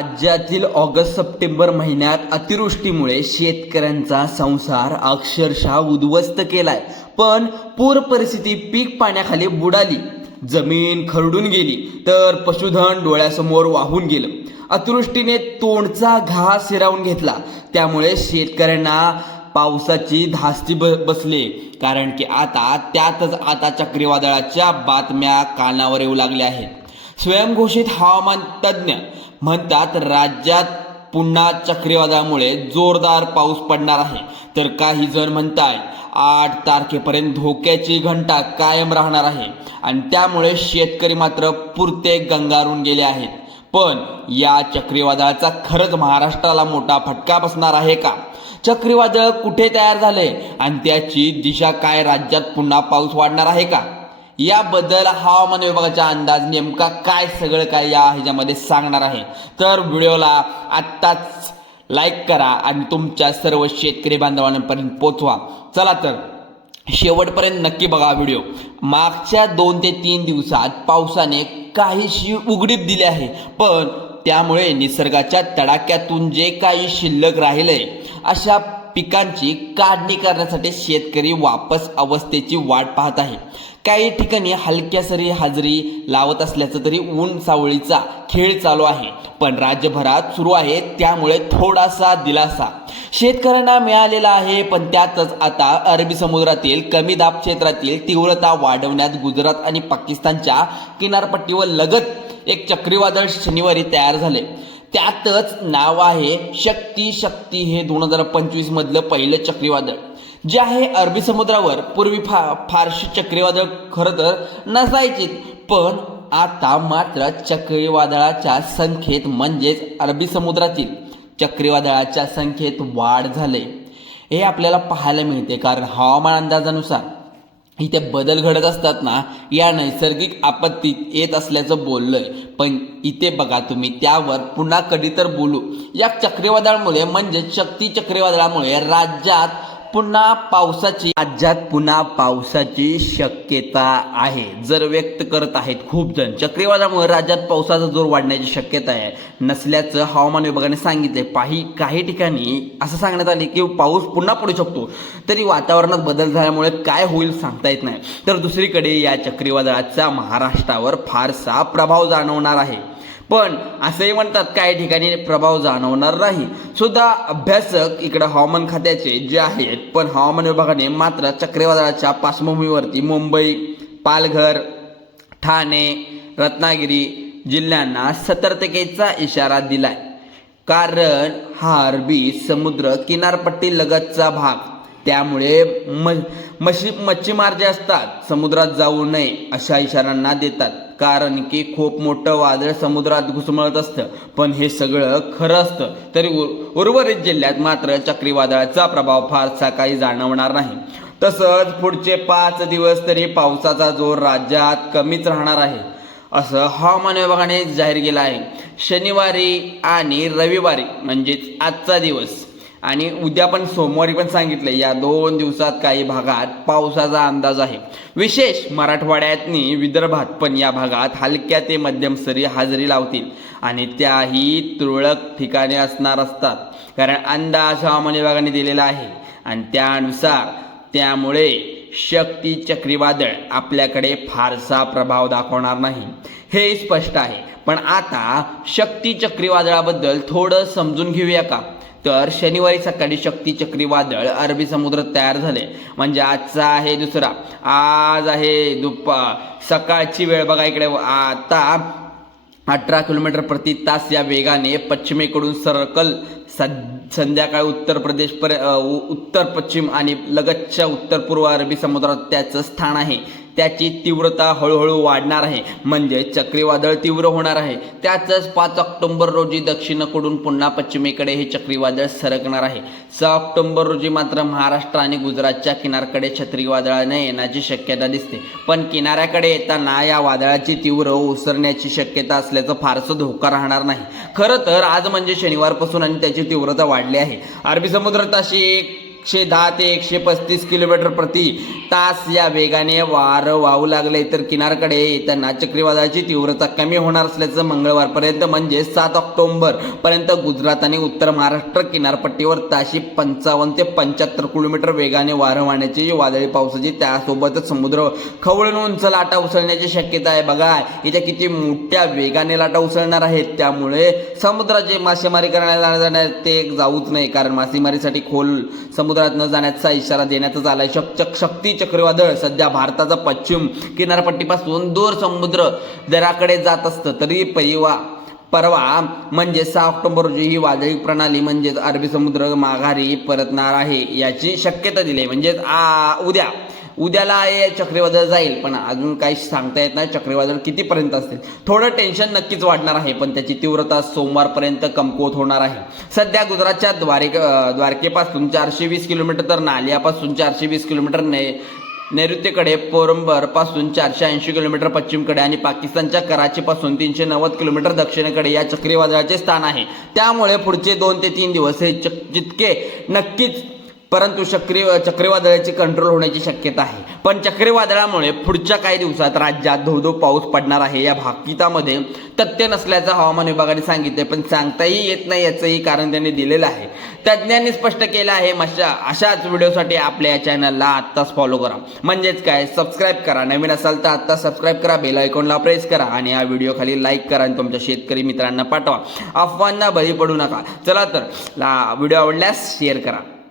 राज्यातील August September महिन्यात अतिवृष्टीमुळे शेतकऱ्यांचा संसार अक्षरशः उद्ध्वस्त केलाय. पण पूर परिस्थिती पीक पाण्याखाली बुडाली. जमीन खरडून गेली तर पशुधन डोळ्यासमोर वाहून गेलं. अतिवृष्टीने तोंडचा घास हिरावून घेतला. त्यामुळे शेतकऱ्यांना पावसाची धास्ती ब बसले. कारण की आता त्यातच आता चक्रीवादळाच्या बातम्या कानावर येऊ लागल्या आहेत. स्वयंघोषित हवामान तज्ज्ञ म्हणतात राज्यात पुन्हा चक्रीवादळामुळे जोरदार पाऊस पडणार आहे. तर काही जण म्हणताय आठ तारखेपर्यंत धोक्याची घंटा कायम राहणार आहे. आणि त्यामुळे शेतकरी मात्र पुरते गंगारून गेले आहेत. पण या चक्रीवादळाचा खरंच महाराष्ट्राला मोठा फटका बसणार आहे का? चक्रीवादळ कुठे तयार झाले? आणि त्याची दिशा काय? राज्यात पुन्हा पाऊस वाढणार आहे का? याबद्दल हवामान विभागाचा अंदाज नेमका काय सगळं काय या ह्याच्यामध्ये सांगणार आहे. तर व्हिडिओला आत्ताच लाईक करा आणि तुमच्या सर्व शेतकरी बांधवांपर्यंत पोचवा चला तर शेवटपर्यंत नक्की बघा व्हिडिओ. मागच्या दोन ते तीन दिवसात पावसाने काहीशी उघडीप दिली आहे पण त्यामुळे निसर्गाच्या तडाक्यातून जे काही शिल्लक राहिलंय अशा पिकांची काढणी करण्यासाठी शेतकरी वापस अवस्थेची वाट पाहत आहे. काही ठिकाणी हलक्या सरी हाजरी लावत असल्याचं तरी ऊन सावळीचा खेळ चालू आहे. पण राज्यभरात सुरू आहे त्यामुळे थोडासा दिलासा. शेतकऱ्यांना मिळालेला आहे पण त्यातच आता अरबी समुद्रातील कमी दाब क्षेत्रातील तीव्रता वाढवण्यात गुजरात आणि पाकिस्तानच्या किनारपट्टीवर लगत एक चक्रीवादळ शनिवारी तयार झाले. त्यातच नाव आहे शक्ती शक्ती हे दोन हजार पंचवीस मधलं पहिलं चक्रीवादळ जे आहे अरबी समुद्रावर. पूर्वी फा फारशी चक्रीवादळ खरं तर नसायचे पण आता मात्र चक्रीवादळाच्या संख्येत म्हणजेच अरबी समुद्रातील चक्रीवादळाच्या संख्येत वाढ झाले. हे आपल्याला पाहायला मिळते कारण हवामान अंदाजानुसार इथे बदल घडत असतात ना या नैसर्गिक आपत्तीत येत असल्याचं बोललोय. पण इथे बघा तुम्ही त्यावर पुन्हा कधी तर बोलू. या चक्रीवादळामुळे म्हणजे शक्ती चक्रीवादळामुळे राज्यात पुन्हा पावसाची राज्यात पुन्हा पावसाची शक्यता आहे. जर व्यक्त करत आहेत खूप जण चक्रीवादळामुळे राज्यात पावसाचा जोर वाढण्याची शक्यता आहे. नसल्याचं हवामान विभागाने सांगितले काही काही ठिकाणी असं सांगण्यात आले की पाऊस पुन्हा पडू शकतो. तरी वातावरणात बदल झाल्यामुळे काय होईल सांगता येत नाही. तर दुसरीकडे या चक्रीवादळाचा महाराष्ट्रावर फारसा प्रभाव जाणवणार आहे. पण असंही म्हणतात काही ठिकाणी प्रभाव जाणवणार नाही. सुद्धा अभ्यासक इकडं हवामान खात्याचे जे आहेत पण हवामान विभागाने मात्र चक्रीवादळाच्या पार्श्वभूमीवरती मुंबई पालघर ठाणे रत्नागिरी जिल्ह्यांना सतर्कतेचा इशारा दिलाय. कारण हा अरबी समुद्र किनारपट्टी लगतचा भाग. त्यामुळे म मच्छीमार जे असतात समुद्रात जाऊ नये अशा इशाऱ्यांना देतात. कारण की खूप मोठं वादळ समुद्रात घुसमळत असतं. पण हे सगळं खरं असतं. तरी उर- उर्वरित जिल्ह्यात मात्र चक्रीवादळाचा प्रभाव फारसा काही जाणवणार नाही. तसंच पुढचे पाच दिवस तरी पावसाचा जोर राज्यात कमीच राहणार आहे. असं हवामान विभागाने जाहीर केलं आहे. शनिवारी आणि रविवारी म्हणजेच आजचा दिवस. आणि उद्या पण सोमवारी पण सांगितलं या दोन दिवसात काही भागात पावसाचा अंदाज आहे. विशेष मराठवाड्यातनी विदर्भात पण या भागात हलक्या ते मध्यम सरी हजेरी लावतील आणि त्याही तुरळक ठिकाणी असणार असतात. कारण अंदाज हवामान विभागाने दिलेला आहे आणि त्यानुसार त्यामुळे शक्ती चक्रीवादळ आपल्याकडे फारसा प्रभाव दाखवणार नाही. हे स्पष्ट आहे. पण आता शक्ती चक्रीवादळाबद्दल थोडं समजून घेऊया का? तर शनिवारी सकाळी शक्ती चक्रीवादळ अरबी समुद्र तयार झाले. म्हणजे आजचा आहे दुसरा. आज आहे दुपा सकाळची वेळ बघा इकडे. आता अठरा किलोमीटर प्रति तास या वेगाने पश्चिमेकडून सर्कल संध्याकाळी उत्तर प्रदेश पर उ- उत्तर पश्चिम आणि लगतच्या उत्तर पूर्व अरबी समुद्रात त्याचं स्थान आहे. त्याची तीव्रता हळूहळू वाढणार आहे. म्हणजे चक्रीवादळ तीव्र होणार आहे. त्याचंच पाच ऑक्टोबर रोजी दक्षिणेकडून पुन्हा पश्चिमेकडे हे चक्रीवादळ सरकणार आहे. सहा ऑक्टोबर रोजी मात्र महाराष्ट्र आणि गुजरातच्या किनारकडे चक्रीवादळाने येण्याची शक्यता दिसते. पण किनाऱ्याकडे येताना या वादळाची तीव्र ओसरण्याची शक्यता असल्याचं फारसं धोका राहणार नाही. खरं तर आज म्हणजे शनिवारपासून आणि त्याची तीव्रता वाढ वाढली आहे. अरबी समुद्रात अशी एक एकशे दहा ते एकशे पस्तीस किलोमीटर प्रति तास या वेगाने वारं वाहू लागले तर किनारकडे येताना चक्रीवादळाची तीव्रता कमी होणार असल्याचं मंगळवारपर्यंत म्हणजे सात ऑक्टोंबर पर्यंत गुजरात आणि उत्तर महाराष्ट्र किनारपट्टीवर ताशी पंचावन्न ते पंच्याहत्तर किलोमीटर वेगाने वारं वाहण्याची वादळी पावसाची त्यासोबतच समुद्र खवळून उंच लाटा उसळण्याची शक्यता आहे. बघा इथे किती मोठ्या वेगाने लाटा उसळणार आहेत. त्यामुळे समुद्राचे मासेमारी करण्याला जाणार ते जाऊच नाही. कारण मासेमारीसाठी खोल समुद्रात न जाण्याचा इशारा देण्यात आलाय. शक शक्ती चक्रीवादळ सध्या भारताचा पश्चिम किनारपट्टीपासून दूर समुद्र दराकडे जात असतं. तरी परिवा परवा म्हणजे सहा ऑक्टोबर रोजी ही वादळी प्रणाली म्हणजेच अरबी समुद्र माघारी परतणार आहे याची शक्यता दिली आहे. म्हणजेच आ उद्या उद्याला हे चक्रीवादळ जाईल पण अजून काही सांगता येत नाही. चक्रीवादळ कितीपर्यंत असेल थोडं टेन्शन नक्कीच वाढणार आहे पण त्याची तीव्रता सोमवारपर्यंत कमकुवत होणार आहे. सध्या गुजरातच्या द्वारिक द्वारकेपासून चारशे वीस किलोमीटर तर नालियापासून चारशे वीस किलोमीटर ने नैऋत्येकडे पोरंबरपासून चारशे ऐंशी किलोमीटर पश्चिमकडे आणि पाकिस्तानच्या कराचीपासून तीनशे नव्वद किलोमीटर दक्षिणेकडे या चक्रीवादळाचे स्थान आहे. त्यामुळे पुढचे दोन ते तीन दिवस हे चक- जितके नक्कीच परंतु चक्री चक्रीवादळाची कंट्रोल होण्याची शक्यता आहे. पण चक्रीवादळामुळे पुढच्या काही दिवसात राज्यात धोधो पाऊस पडणार आहे. या भाकितामध्ये तथ्य नसल्याचं हवामान विभागाने सांगितले पण सांगताही येत नाही याचंही कारण त्यांनी दिलेलं आहे. तज्ज्ञांनी स्पष्ट केलं आहे मशा अशाच व्हिडिओसाठी आपल्या या चॅनलला आत्ताच फॉलो करा. म्हणजेच काय? सबस्क्राईब करा. नवीन असाल तर आत्ता सबस्क्राईब करा. बेल आयकॉनला प्रेस करा आणि या व्हिडिओ खाली लाईक करा आणि तुमच्या शेतकरी मित्रांना पाठवा. अफवांना बळी पडू नका. चला तर ला व्हिडिओ आवडल्यास शेअर करा.